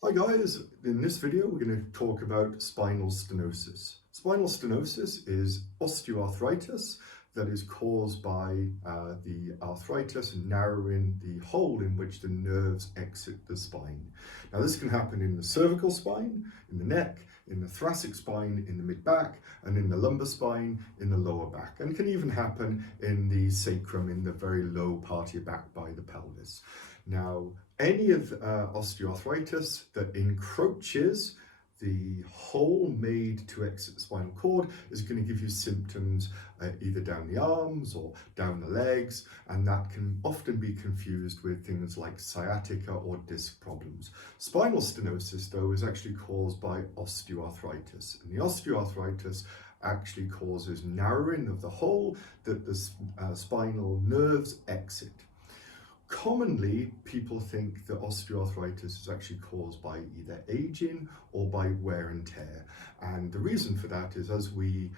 Hi guys, in this video we're going to talk about spinal stenosis. Spinal stenosis is osteoarthritis that is caused by the arthritis narrowing the hole in which the nerves exit the spine. Now this can happen in the cervical spine, in the neck, in the thoracic spine, in the mid-back, and in the lumbar spine, in the lower back, and can even happen in the sacrum, in the very low part of your back by the pelvis. Now, any of osteoarthritis that encroaches the hole made to exit the spinal cord is going to give you symptoms either down the arms or down the legs, and that can often be confused with things like sciatica or disc problems. Spinal stenosis, though, is actually caused by osteoarthritis, and the osteoarthritis actually causes narrowing of the hole that the spinal nerves exit. Commonly, people think that osteoarthritis is actually caused by either aging or by wear and tear. And the reason for that is as we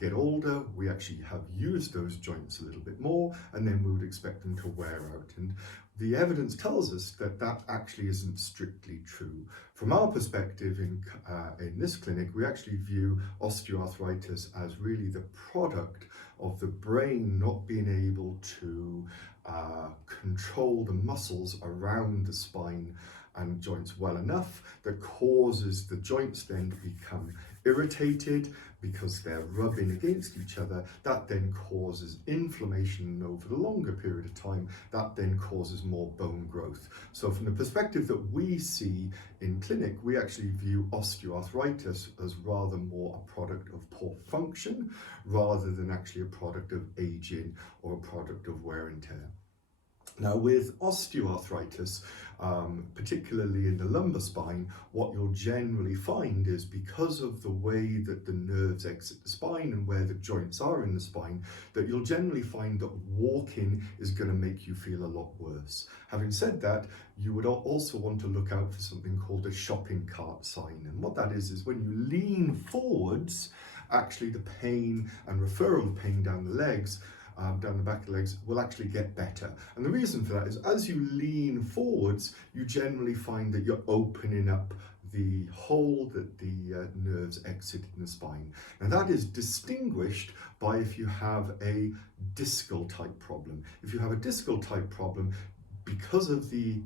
get older, we actually have used those joints a little bit more, and then we would expect them to wear out. And the evidence tells us that that actually isn't strictly true. From our perspective in this clinic, we actually view osteoarthritis as really the product of the brain not being able to control the muscles around the spine and joints well enough that causes the joints then to become irritated because they're rubbing against each other. That then causes inflammation over the longer period of time. That then causes more bone growth. So from the perspective that we see in clinic, we actually view osteoarthritis as rather more a product of poor function rather than actually a product of aging or a product of wear and tear. Now with osteoarthritis, particularly in the lumbar spine, what you'll generally find is because of the way that the nerves exit the spine and where the joints are in the spine, that you'll generally find that walking is going to make you feel a lot worse. Having said that, you would also want to look out for something called a shopping cart sign. And what that is when you lean forwards, actually the pain and referral of pain down the legs down the back of the legs will actually get better. And the reason for that is as you lean forwards, you generally find that you're opening up the hole that the nerves exit in the spine. Now that is distinguished by if you have a discal type problem. If you have a discal type problem, because of the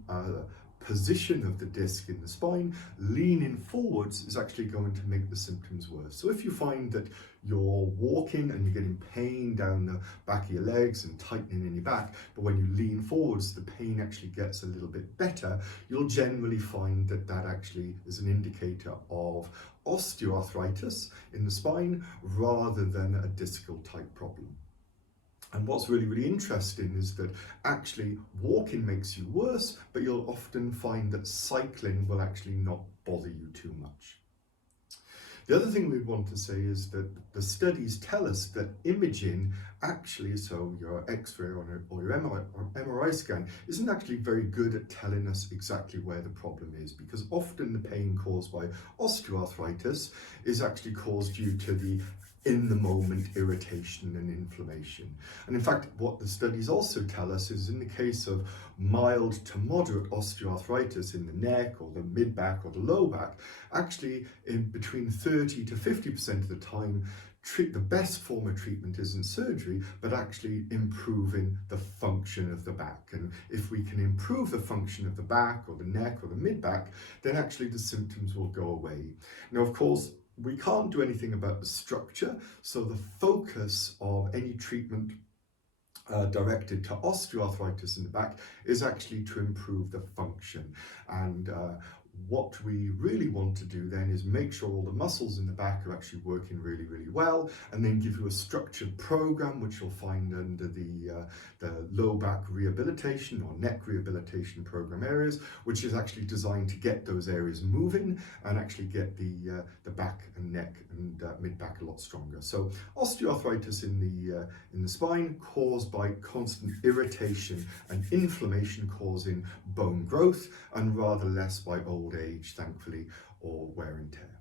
position of the disc in the spine, leaning forwards is actually going to make the symptoms worse. So if you find that you're walking and you're getting pain down the back of your legs and tightening in your back, but when you lean forwards the pain actually gets a little bit better, you'll generally find that that actually is an indicator of osteoarthritis in the spine rather than a discal type problem. And what's really, really interesting is that actually walking makes you worse, but you'll often find that cycling will actually not bother you too much. The other thing we want to say is that the studies tell us that imaging actually, so your X-ray or your MRI scan, isn't actually very good at telling us exactly where the problem is, because often the pain caused by osteoarthritis is actually caused due to the in-the-moment irritation and inflammation. And in fact, what the studies also tell us is in the case of mild to moderate osteoarthritis in the neck or the mid-back or the low back, actually in between 30 to 50% of the time, the best form of treatment isn't surgery, but actually improving the function of the back. And if we can improve the function of the back or the neck or the mid-back, then actually the symptoms will go away. Now, of course, we can't do anything about the structure, so the focus of any treatment directed to osteoarthritis in the back is actually to improve the function. And what we really want to do then is make sure all the muscles in the back are actually working really, really well, and then give you a structured program which you'll find under the low back rehabilitation or neck rehabilitation program areas, which is actually designed to get those areas moving and actually get the back and neck and mid-back a lot stronger. So osteoarthritis in the spine caused by constant irritation and inflammation causing bone growth, and rather less by old age, thankfully, or wear and tear.